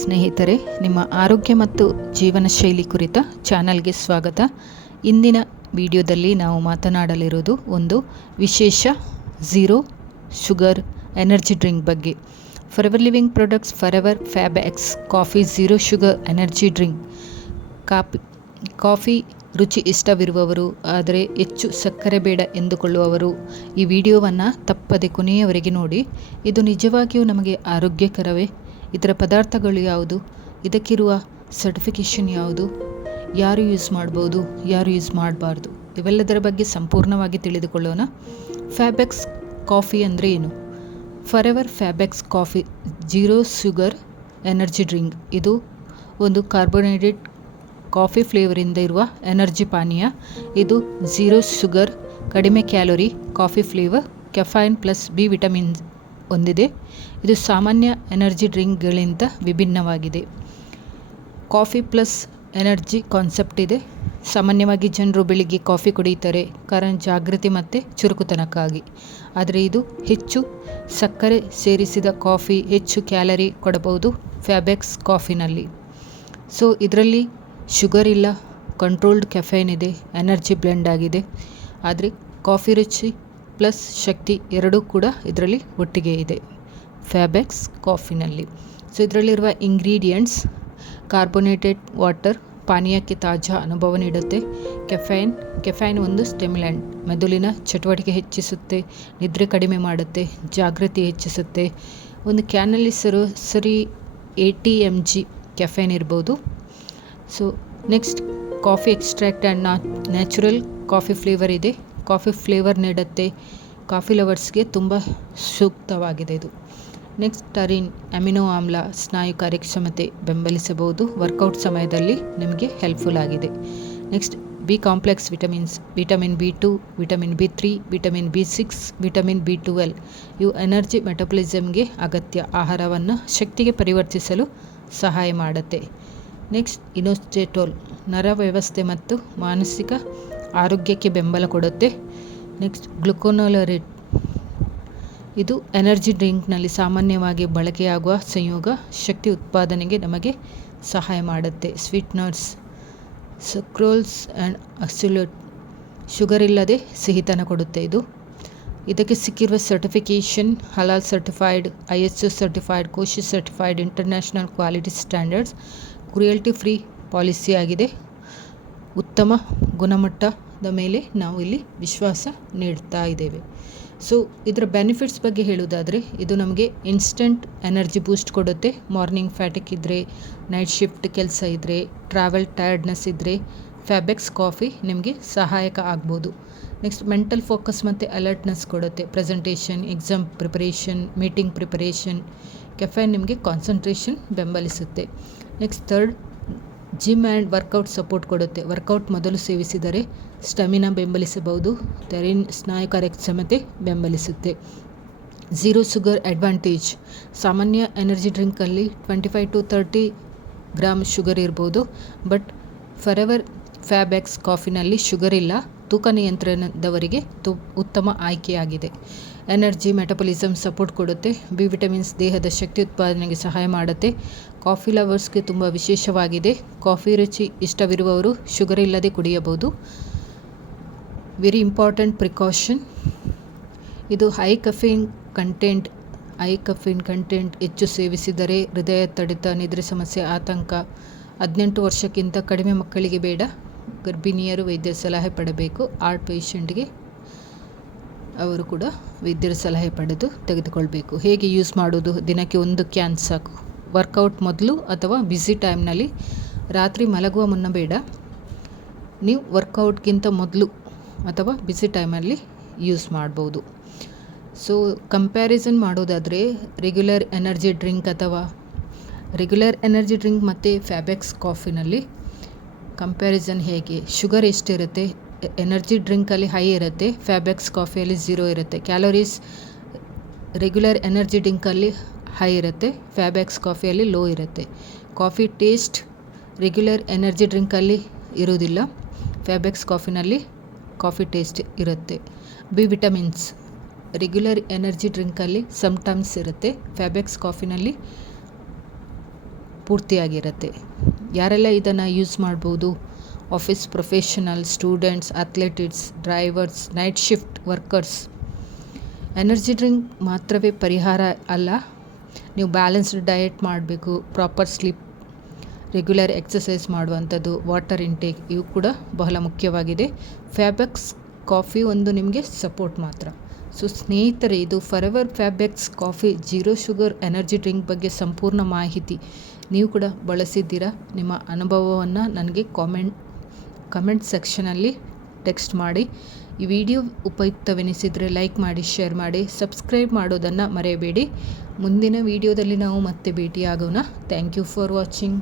ಸ್ನೇಹಿತರೆ, ನಿಮ್ಮ ಆರೋಗ್ಯ ಮತ್ತು ಜೀವನ ಶೈಲಿ ಕುರಿತ ಚಾನಲ್ಗೆ ಸ್ವಾಗತ. ಇಂದಿನ ವಿಡಿಯೋದಲ್ಲಿ ನಾವು ಮಾತನಾಡಲಿರೋದು ಒಂದು ವಿಶೇಷ ಝೀರೋ ಶುಗರ್ ಎನರ್ಜಿ ಡ್ರಿಂಕ್ ಬಗ್ಗೆ. Forever Living Products Forever Fab X coffee zero sugar energy drink. Coffee ರುಚಿ ಇಷ್ಟವಿರುವವರು ಆದರೆ ಹೆಚ್ಚು ಸಕ್ಕರೆ ಬೇಡ ಎಂದುಕೊಳ್ಳುವವರು ಈ ವಿಡಿಯೋವನ್ನು ತಪ್ಪದೆ ಕೊನೆಯವರೆಗೆ ನೋಡಿ. ಇದು ನಿಜವಾಗಿಯೂ ನಮಗೆ ಆರೋಗ್ಯಕರವೇ? ಇದರ ಪದಾರ್ಥಗಳು ಯಾವುದು? ಇದಕ್ಕಿರುವ ಸರ್ಟಿಫಿಕೇಷನ್ ಯಾವುದು? ಯಾರು ಯೂಸ್ ಮಾಡ್ಬೋದು, ಯಾರು ಯೂಸ್ ಮಾಡಬಾರ್ದು? ಇವೆಲ್ಲದರ ಬಗ್ಗೆ ಸಂಪೂರ್ಣವಾಗಿ ತಿಳಿದುಕೊಳ್ಳೋಣ. ಫ್ಯಾಬೆಕ್ಸ್ ಕಾಫಿ ಅಂದರೆ ಏನು? Forever FABX coffee zero sugar energy drink. ಇದು ಒಂದು ಕಾರ್ಬೋನೇಟೆಡ್ ಕಾಫಿ ಫ್ಲೇವರಿಂದ ಇರುವ ಎನರ್ಜಿ ಪಾನೀಯ. ಇದು ಝೀರೋ ಶುಗರ್, ಕಡಿಮೆ calorie coffee flavour, caffeine plus B vitamin ಹೊಂದಿದೆ. ಇದು ಸಾಮಾನ್ಯ ಎನರ್ಜಿ ಡ್ರಿಂಕ್ಗಳಿಂದ ವಿಭಿನ್ನವಾಗಿದೆ. ಕಾಫಿ ಪ್ಲಸ್ ಎನರ್ಜಿ ಕಾನ್ಸೆಪ್ಟ್ ಇದೆ. ಸಾಮಾನ್ಯವಾಗಿ ಜನರು ಬೆಳಿಗ್ಗೆ ಕಾಫಿ ಕುಡಿಯುತ್ತಾರೆ ಕಾರಣ ಜಾಗೃತಿ ಮತ್ತು ಚುರುಕುತನಕ್ಕಾಗಿ. ಆದರೆ ಇದು ಹೆಚ್ಚು ಸಕ್ಕರೆ ಸೇರಿಸಿದ ಕಾಫಿ, ಹೆಚ್ಚು ಕ್ಯಾಲರಿ ಕೊಡಬಹುದು ಫ್ಯಾಬೆಕ್ಸ್ ಕಾಫಿನಲ್ಲಿ. ಸೊ ಇದರಲ್ಲಿ ಶುಗರ್ ಇಲ್ಲ, ಕಂಟ್ರೋಲ್ಡ್ ಕೆಫೈನ್ ಇದೆ, ಎನರ್ಜಿ ಬ್ಲೆಂಡ್ ಆಗಿದೆ. ಆದರೆ ಕಾಫಿ ರುಚಿ ಪ್ಲಸ್ ಶಕ್ತಿ ಎರಡೂ ಕೂಡ ಇದರಲ್ಲಿ ಒಟ್ಟಿಗೆ ಇದೆ ಫ್ಯಾಬೆಕ್ಸ್ ಕಾಫಿನಲ್ಲಿ. ಸೊ ಇದರಲ್ಲಿರುವ ಇಂಗ್ರೀಡಿಯೆಂಟ್ಸ್: ಕಾರ್ಬೋನೇಟೆಡ್ ವಾಟರ್, ಪಾನೀಯಕ್ಕೆ ತಾಜಾ ಅನುಭವ ನೀಡುತ್ತೆ. ಕೆಫೈನ್ ಒಂದು ಸ್ಟಿಮ್ಯುಲೆಂಟ್, ಮೆದುಳಿನ ಚಟುವಟಿಕೆ ಹೆಚ್ಚಿಸುತ್ತೆ, ನಿದ್ರೆ ಕಡಿಮೆ ಮಾಡುತ್ತೆ, ಜಾಗೃತಿ ಹೆಚ್ಚಿಸುತ್ತೆ. ಒಂದು ಕ್ಯಾನಲ್ಲಿ ಸರಿ 80 mg ಕೆಫೈನ್ ಇರ್ಬೋದು. So next, coffee extract and natural coffee flavour ಇದೆ. ಕಾಫಿ ಫ್ಲೇವರ್ ನೀಡುತ್ತೆ. ಕಾಫಿ ಲವರ್ಸ್ಗೆ ತುಂಬ ಸೂಕ್ತವಾಗಿದೆ ಇದು. ನೆಕ್ಸ್ಟ್, ಟರಿನ್ ಅಮಿನೋ ಆಮ್ಲ ಸ್ನಾಯು ಕಾರ್ಯಕ್ಷಮತೆ ಬೆಂಬಲಿಸಬಹುದು. ವರ್ಕೌಟ್ ಸಮಯದಲ್ಲಿ ನಿಮಗೆ ಹೆಲ್ಪ್ಫುಲ್ ಆಗಿದೆ. Next, B complex vitamins: vitamin B2, vitamin B3, vitamin B6, vitamin B12 ಇವು ಎನರ್ಜಿ ಮೆಟಬಲಿಸಮ್ಗೆ ಅಗತ್ಯ. ಆಹಾರವನ್ನು ಶಕ್ತಿಗೆ ಪರಿವರ್ತಿಸಲು ಸಹಾಯ ಮಾಡುತ್ತೆ. ನೆಕ್ಸ್ಟ್, ಇನೋಸ್ಟೇಟೋಲ್ ನರ ವ್ಯವಸ್ಥೆ ಮತ್ತು ಮಾನಸಿಕ ಆರೋಗ್ಯಕ್ಕೆ ಬೆಂಬಲ ಕೊಡುತ್ತೆ. ನೆಕ್ಸ್ಟ್, ಗ್ಲುಕೋನೋಲರೇಟ್ ಇದು ಎನರ್ಜಿ ಡ್ರಿಂಕ್ನಲ್ಲಿ ಸಾಮಾನ್ಯವಾಗಿ ಬಳಕೆಯಾಗುವ ಸಂಯೋಗ, ಶಕ್ತಿ ಉತ್ಪಾದನೆಗೆ ನಮಗೆ ಸಹಾಯ ಮಾಡುತ್ತೆ. ಸ್ವೀಟ್ನರ್ಸ್, ಸುಕ್ರೋಲ್ಸ್ ಆ್ಯಂಡ್ ಅಕ್ಸುಲೇಟ್ ಶುಗರ್ ಇಲ್ಲದೆ ಸಿಹಿತನ ಕೊಡುತ್ತೆ. ಇದಕ್ಕೆ ಸಿಕ್ಕಿರುವ ಸರ್ಟಿಫಿಕೇಷನ್: ಹಲಾಲ್ certified, ISO certified, kosher certified, international quality standards, cruelty free policy ಆಗಿದೆ. ಉತ್ತಮ ಗುಣಮಟ್ಟದ ಮೇಲೆ ನಾವು ಇಲ್ಲಿ ವಿಶ್ವಾಸ ನೀಡ್ತಾ ಇದ್ದೇವೆ. ಸೊ ಇದರ ಬೆನಿಫಿಟ್ಸ್ ಬಗ್ಗೆ ಹೇಳೋದಾದರೆ, ಇದು ನಮಗೆ ಇನ್ಸ್ಟಂಟ್ ಎನರ್ಜಿ ಬೂಸ್ಟ್ ಕೊಡುತ್ತೆ. ಮಾರ್ನಿಂಗ್ ಫ್ಯಾಟಿಕ್ ಇದ್ದರೆ, ನೈಟ್ ಶಿಫ್ಟ್ ಕೆಲಸ ಇದ್ದರೆ, ಟ್ರಾವೆಲ್ ಟಯರ್ಡ್ನೆಸ್ ಇದ್ದರೆ ಫ್ಯಾಬೆಕ್ಸ್ ಕಾಫಿ ನಿಮಗೆ ಸಹಾಯಕ ಆಗ್ಬೋದು. ನೆಕ್ಸ್ಟ್, ಮೆಂಟಲ್ ಫೋಕಸ್ ಮತ್ತು ಅಲರ್ಟ್ನೆಸ್ ಕೊಡುತ್ತೆ. Presentation, exam preparation, meeting preparation. Caffeine ನಿಮಗೆ ಕಾನ್ಸಂಟ್ರೇಷನ್ ಬೆಂಬಲಿಸುತ್ತೆ. Next, third, gym and workout support ಕೊಡುತ್ತೆ. ವರ್ಕೌಟ್ ಮೊದಲು ಸೇವಿಸಿದರೆ ಸ್ಟಮಿನಾ ಬೆಂಬಲಿಸಬಹುದು. ಟರಿನ್ ಸ್ನಾಯು ಕಾರ್ಯಕ್ಷಮತೆ ಬೆಂಬಲಿಸುತ್ತೆ. ಝೀರೋ ಶುಗರ್ ಅಡ್ವಾಂಟೇಜ್: ಸಾಮಾನ್ಯ ಎನರ್ಜಿ ಡ್ರಿಂಕಲ್ಲಿ 25 to 30 ಗ್ರಾಮ್ ಶುಗರ್ ಇರ್ಬೋದು. ಬಟ್ ಫಾರೆವರ್ ಫ್ಯಾಬೆಕ್ಸ್ ಕಾಫಿನಲ್ಲಿ ಶುಗರ್ ಇಲ್ಲ. ತೂಕ ನಿಯಂತ್ರಣದವರಿಗೆ ಉತ್ತಮ ಆಯ್ಕೆಯಾಗಿದೆ. ಎನರ್ಜಿ ಮೆಟಬಲಿಸಮ್ ಸಪೋರ್ಟ್ ಕೊಡುತ್ತೆ. ಬಿ ವಿಟಮಿನ್ಸ್ ದೇಹದ ಶಕ್ತಿ ಉತ್ಪಾದನೆಗೆ ಸಹಾಯ ಮಾಡುತ್ತೆ. ಕಾಫಿ ಲವರ್ಸ್ಗೆ ತುಂಬ ವಿಶೇಷವಾಗಿದೆ. ಕಾಫಿ ರುಚಿ ಇಷ್ಟವಿರುವವರು ಶುಗರ್ ಇಲ್ಲದೆ ಕುಡಿಯಬಹುದು. ವೆರಿ ಇಂಪಾರ್ಟೆಂಟ್ ಪ್ರಿಕಾಷನ್: ಇದು ಹೈ ಕಫೀನ್ ಕಂಟೆಂಟ್ ಹೆಚ್ಚು ಸೇವಿಸಿದರೆ ಹೃದಯ ತಡೆತ, ನಿದ್ರೆ ಸಮಸ್ಯೆ, ಆತಂಕ. 18 ವರ್ಷಕ್ಕಿಂತ ಕಡಿಮೆ ಮಕ್ಕಳಿಗೆ ಬೇಡ. ಗರ್ಭಿಣಿಯರು ವೈದ್ಯರ ಸಲಹೆ ಪಡೆಯಬೇಕು. ಹಾರ್ಟ್ ಪೇಷಂಟ್ಗೆ ಅವರು ಕೂಡ ವೈದ್ಯರ ಸಲಹೆ ಪಡೆದು ತೆಗೆದುಕೊಳ್ಬೇಕು. ಹೇಗೆ ಯೂಸ್ ಮಾಡೋದು? ದಿನಕ್ಕೆ 1 ಕ್ಯಾನ್ ಸಾಕು. ವರ್ಕೌಟ್ ಮೊದಲು ಅಥವಾ ಬ್ಯುಸಿ ಟೈಮ್ನಲ್ಲಿ, ರಾತ್ರಿ ಮಲಗುವ ಮುನ್ನ ಬೇಡ. ನೀವು ವರ್ಕೌಟ್ಗಿಂತ ಮೊದಲು ಅಥವಾ ಬ್ಯುಸಿ ಟೈಮಲ್ಲಿ ಯೂಸ್ ಮಾಡ್ಬೋದು. ಸೊ ಕಂಪ್ಯಾರಿಸನ್ ಮಾಡೋದಾದರೆ, ರೆಗ್ಯುಲರ್ ಎನರ್ಜಿ ಡ್ರಿಂಕ್ ಮತ್ತು ಫ್ಯಾಬೆಕ್ಸ್ ಕಾಫಿನಲ್ಲಿ ಕಂಪ್ಯಾರಿಸನ್ ಹೇಗೆ? ಶುಗರ್ ಎಷ್ಟಿರುತ್ತೆ? ಎನರ್ಜಿ ಡ್ರಿಂಕಲ್ಲಿ ಹೈ ಇರುತ್ತೆ, ಫ್ಯಾಬೆಕ್ಸ್ ಕಾಫಿಯಲ್ಲಿ 0 ಇರುತ್ತೆ. ಕ್ಯಾಲೋರೀಸ್ ರೆಗ್ಯುಲರ್ ಎನರ್ಜಿ ಡ್ರಿಂಕಲ್ಲಿ ಹೈ ಇರುತ್ತೆ, ಫ್ಯಾಬೆಕ್ಸ್ ಕಾಫಿಯಲ್ಲಿ ಲೋ ಇರುತ್ತೆ. ಕಾಫಿ ಟೇಸ್ಟ್ ರೆಗ್ಯುಲರ್ ಎನರ್ಜಿ ಡ್ರಿಂಕಲ್ಲಿ ಇರುವುದಿಲ್ಲ, ಫ್ಯಾಬೆಕ್ಸ್ ಕಾಫಿನಲ್ಲಿ ಕಾಫಿ ಟೇಸ್ಟ್ ಇರುತ್ತೆ. ಬಿ ವಿಟಮಿನ್ಸ್ ರೆಗ್ಯುಲರ್ ಎನರ್ಜಿ ಡ್ರಿಂಕಲ್ಲಿ ಸಮ್ಟೈಮ್ಸ್ ಇರುತ್ತೆ, ಫ್ಯಾಬೆಕ್ಸ್ ಕಾಫಿನಲ್ಲಿ ಪೂರ್ತಿಯಾಗಿರುತ್ತೆ. ಯಾರೆಲ್ಲ ಇದನ್ನು ಯೂಸ್ ಮಾಡ್ಬೋದು? Office professional, students, athletics, drivers, night shift workers. Energy drink ಮಾತ್ರವೇ ಪರಿಹಾರ ಅಲ್ಲ, ನೀವು ಬ್ಯಾಲೆನ್ಸ್ಡ್ ಡಯಟ್ ಮಾಡಬೇಕು, ಪ್ರಾಪರ್ ಸ್ಲೀಪ್, ರೆಗ್ಯುಲರ್ ಎಕ್ಸಸೈಸ್ ಮಾಡುವಂಥದ್ದು, ವಾಟರ್ ಇಂಟೇಕ್ ಇವು ಕೂಡ ಬಹಳ ಮುಖ್ಯವಾಗಿದೆ. ಫ್ಯಾಬೆಕ್ಸ್ ಕಾಫಿ ಒಂದು ನಿಮಗೆ ಸಪೋರ್ಟ್ ಮಾತ್ರ. ಸೊ ಸ್ನೇಹಿತರೆ, ಇದು Forever FABX coffee zero sugar energy drink ಬಗ್ಗೆ ಸಂಪೂರ್ಣ ಮಾಹಿತಿ. ನೀವು ಕೂಡ ಬಳಸಿದ್ದೀರಾ? ನಿಮ್ಮ ಅನುಭವವನ್ನು ನನಗೆ ಕಮೆಂಟ್ ಸೆಕ್ಷನಲ್ಲಿ ಟೆಕ್ಸ್ಟ್ ಮಾಡಿ. ಈ ವಿಡಿಯೋ ಉಪಯುಕ್ತವೆನಿಸಿದರೆ ಲೈಕ್ ಮಾಡಿ, ಶೇರ್ ಮಾಡಿ, ಸಬ್ಸ್ಕ್ರೈಬ್ ಮಾಡೋದನ್ನು ಮರೆಯಬೇಡಿ. ಮುಂದಿನ ವಿಡಿಯೋದಲ್ಲಿ ನಾವು ಮತ್ತೆ ಭೇಟಿಯಾಗೋಣ. Thank you for watching.